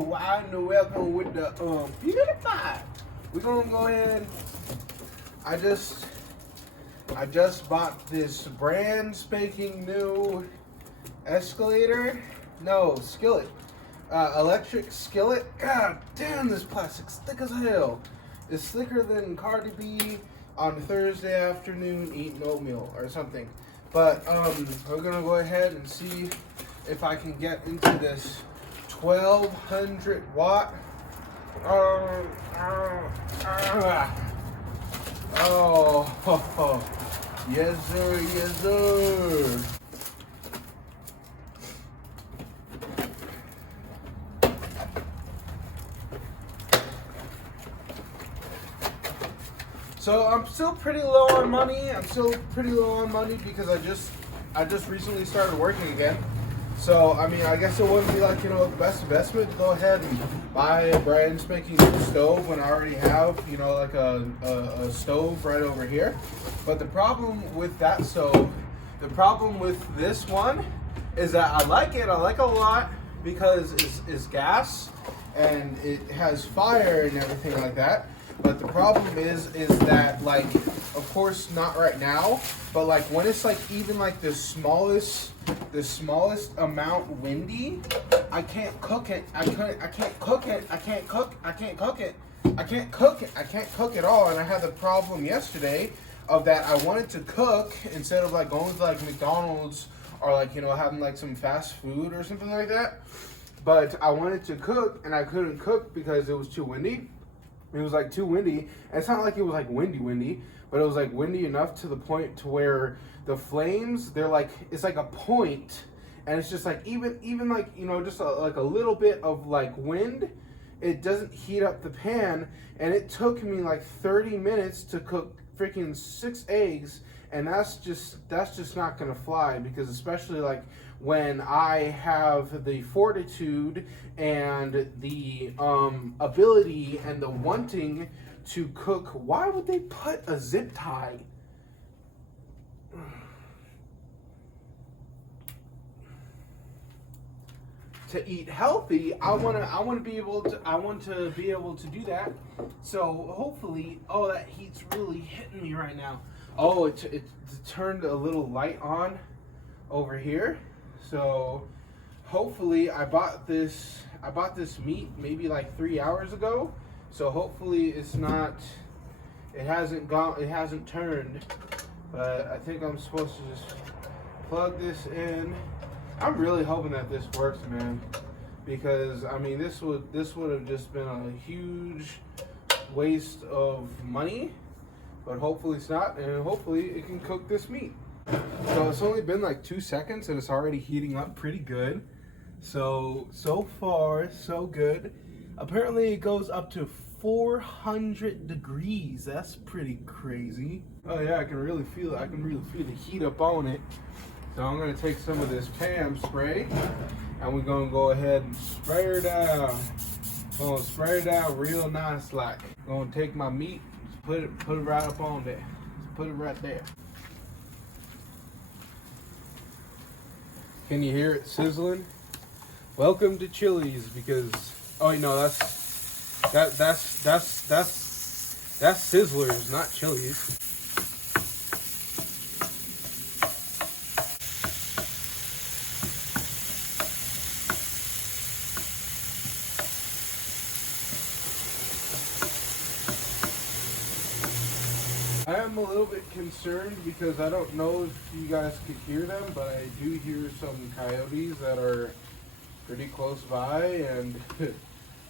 and welcome with the PewDiePie. We're gonna go ahead. I just bought this brand spanking new escalator. No, skillet. Electric skillet. God damn, this plastic's thick as hell. It's slicker than Cardi B on Thursday afternoon eating oatmeal or something. But we're gonna go ahead and see if I can get into this 1200 watt. Oh, yes sir, yes sir. So I'm still pretty low on money. Because I just recently started working again. So I mean, I guess it wouldn't be like, the best investment to go ahead and buy a brand spanking new stove when I already have, like a stove right over here. But the problem with that stove, the problem with this one is that I like it a lot because it's gas and it has fire and everything like that. But the problem is that, like, of course not right now, but like when it's like even like the smallest amount windy, I can't cook it. I can't cook at all. And I had the problem yesterday of that I wanted to cook instead of like going to like McDonald's or like, having like some fast food or something like that. But I wanted to cook and I couldn't cook because it was too windy. It was like too windy. And it's not like it was like windy, but it was like windy enough to the point to where the flames, they're like, it's like a point, and it's just like even like, just like a little bit of like wind, it doesn't heat up the pan. And it took me like 30 minutes to cook freaking 6 eggs, and that's just not gonna fly, because especially like when I have the fortitude and the ability and the wanting to cook. Why would they put a zip tie? To eat healthy, I want to be able to do that. So hopefully, that heat's really hitting me right now. Oh, it turned a little light on over here. So hopefully, I bought this meat maybe like 3 hours ago. So hopefully it hasn't turned. But I think I'm supposed to just plug this in. I'm really hoping that this works, man, because I mean this would have just been a huge waste of money. But hopefully it's not, and hopefully it can cook this meat. So it's only been like 2 seconds and it's already heating up pretty good. So far, so good. Apparently it goes up to 400 degrees. That's pretty crazy. Oh yeah, I can really feel it. I can really feel the heat up on it. So I'm gonna take some of this Pam spray and we're gonna go ahead and spray her down. Gonna spray her down real nice like. Gonna take my meat, put it right up on there. Put it right there. Can you hear it sizzling? Welcome to Chili's, because that's Sizzlers, not Chili's. I am a little bit concerned because I don't know if you guys could hear them, but I do hear some coyotes that are pretty close by, and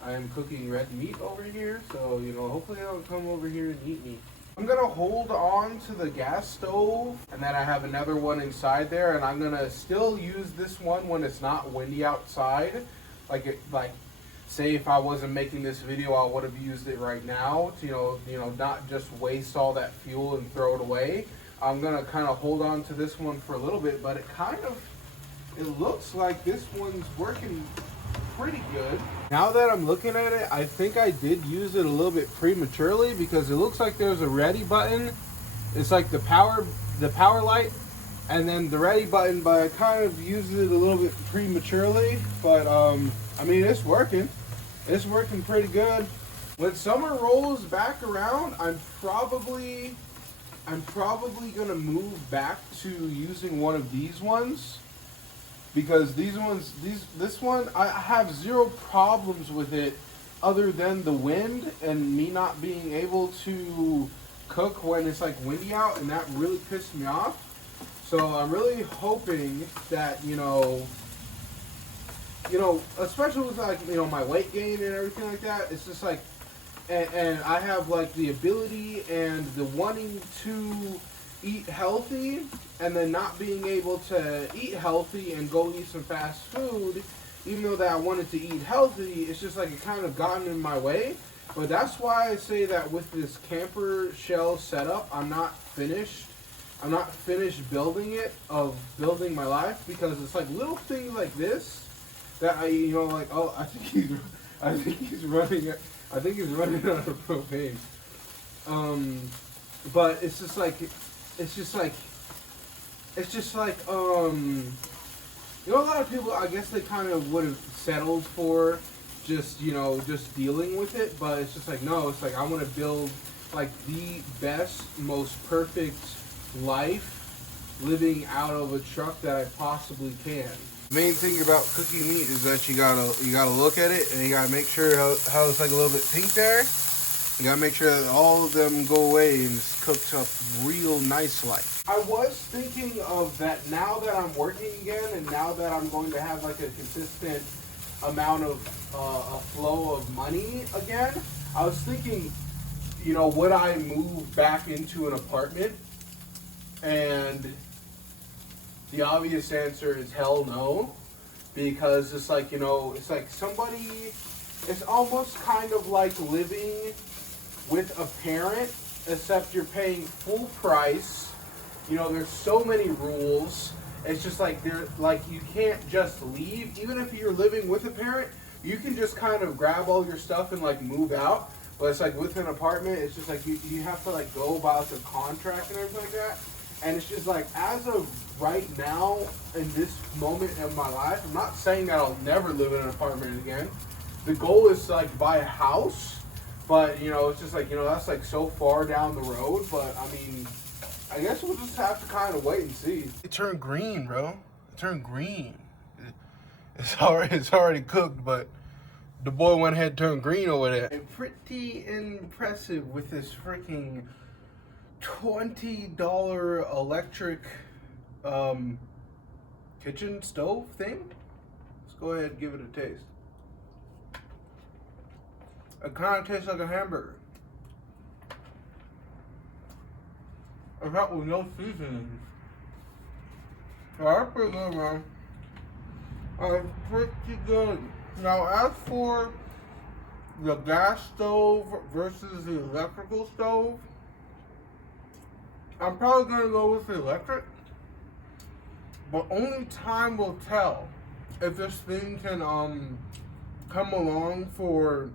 I am cooking red meat over here, so hopefully they don't come over here and eat me. I'm gonna hold on to the gas stove, and then I have another one inside there, and I'm gonna still use this one when it's not windy outside. Say if I wasn't making this video, I would have used it right now to, not just waste all that fuel and throw it away. I'm gonna kind of hold on to this one for a little bit, but it looks like this one's working pretty good. Now that I'm looking at it, I think I did use it a little bit prematurely, because it looks like there's a ready button. It's like the power light, and then the ready button, but I kind of used it a little bit prematurely. But I mean, it's working. It's working pretty good. When summer rolls back around, I'm probably gonna move back to using one of these ones, because this one, I have zero problems with it other than the wind and me not being able to cook when it's like windy out, and that really pissed me off. So I'm really hoping that, especially with like, my weight gain and everything like that, it's just like, and I have like the ability and the wanting to eat healthy, and then not being able to eat healthy and go eat some fast food, even though that I wanted to eat healthy, it's just like it kind of gotten in my way. But that's why I say that with this camper shell setup, I'm not finished building building my life, because it's like little things like this that I think he's running out of propane. But it's just like a lot of people, I guess they kind of would have settled for just dealing with it, but it's just like, no, it's like I want to build like the best, most perfect life living out of a truck that I possibly can. The main thing about cooking meat is that you gotta look at it, and you gotta make sure how it's like a little bit pink there. You gotta make sure that all of them go away and it's cooked up real nice like. I was thinking of that now that I'm working again, and now that I'm going to have like a consistent amount of a flow of money again. I was thinking, would I move back into an apartment? And the obvious answer is hell no, because it's like, it's like it's almost kind of like living with a parent, except you're paying full price. There's so many rules. It's just like you can't just leave. Even if you're living with a parent, you can just kind of grab all your stuff and like move out. But it's like with an apartment, it's just like you have to like go about the contract and everything like that. And it's just like, as of right now, in this moment of my life, I'm not saying that I'll never live in an apartment again. The goal is to like buy a house, but it's just like, that's like so far down the road. But I mean, I guess we'll just have to kind of wait and see. It turned green, bro. It turned green. It's already cooked, but the boy went ahead and turned green over there. Pretty impressive with this freaking $20 electric kitchen stove thing. Let's go ahead and give it a taste. It kind of tastes like a hamburger. It's not with no seasoning. So that's pretty good, man. It's pretty good. Now, as for the gas stove versus the electrical stove, I'm probably going to go with the electric, but only time will tell if this thing can come along for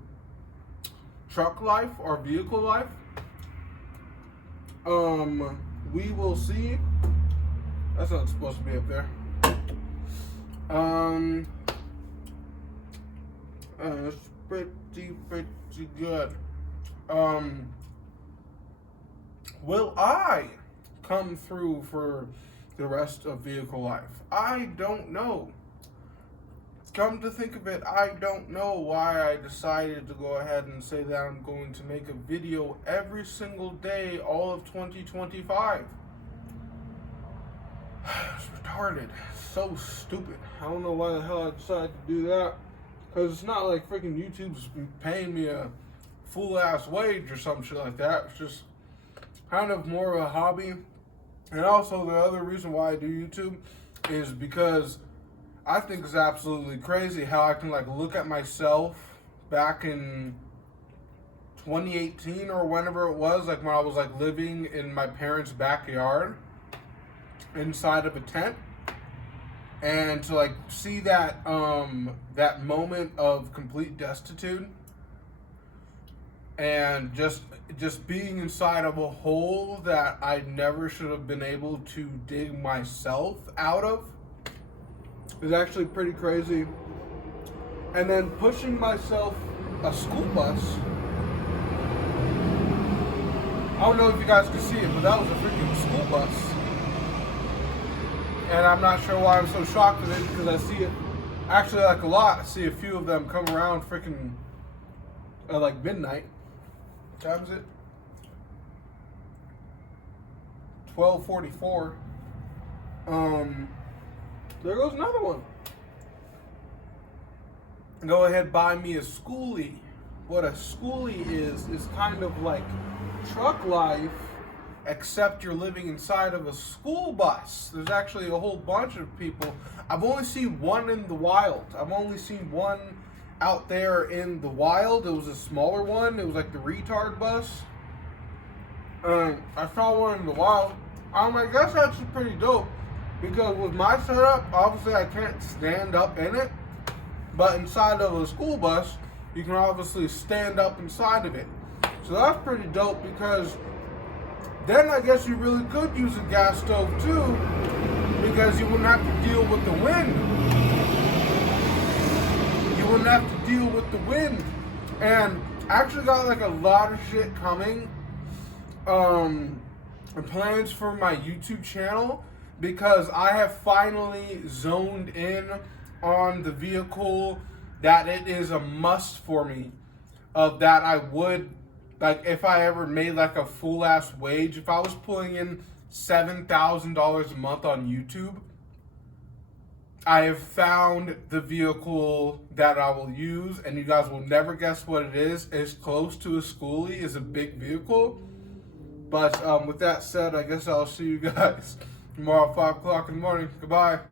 truck life or vehicle life. We will see. That's not supposed to be up there. It's pretty good. Will I come through for the rest of vehicle life? I don't know. Come to think of it, I don't know why I decided to go ahead and say that I'm going to make a video every single day all of 2025. It's retarded. It's so stupid. I don't know why the hell I decided to do that. Because it's not like freaking YouTube's paying me a full-ass wage or some shit like that. It's just kind of more of a hobby. And also the other reason why I do YouTube is because I think it's absolutely crazy how I can like look at myself back in 2018 or whenever it was, like when I was like living in my parents' backyard inside of a tent, and to like see that that moment of complete destitute and just being inside of a hole that I never should have been able to dig myself out of is actually pretty crazy. And then pushing myself a school bus. I don't know if you guys can see it, but that was a freaking school bus. And I'm not sure why I'm so shocked at it, because I see it actually like a lot. I see a few of them come around freaking at like midnight. What time is it? 12:44. There goes another one. Go ahead, buy me a schoolie. What a schoolie is kind of like truck life, except you're living inside of a school bus. There's actually a whole bunch of people. I've only seen one in the wild. I've only seen one out there in the wild. It was a smaller one. It was like the retard bus. I saw one in the wild. I guess that's pretty dope, because with my setup, obviously I can't stand up in it, but inside of a school bus, you can obviously stand up inside of it. So that's pretty dope, because then I guess you really could use a gas stove too, because you wouldn't have to deal with the wind. You wouldn't have to deal with the wind. And I actually got like a lot of shit coming. Plans for my YouTube channel, because I have finally zoned in on the vehicle that it is a must for me, of that I would, like, if I ever made like a full ass wage, if I was pulling in $7,000 a month on YouTube, I have found the vehicle that I will use, and you guys will never guess what it is. It's close to a schoolie. It's a big vehicle. But with that said, I guess I'll see you guys tomorrow at 5 o'clock in the morning. Goodbye.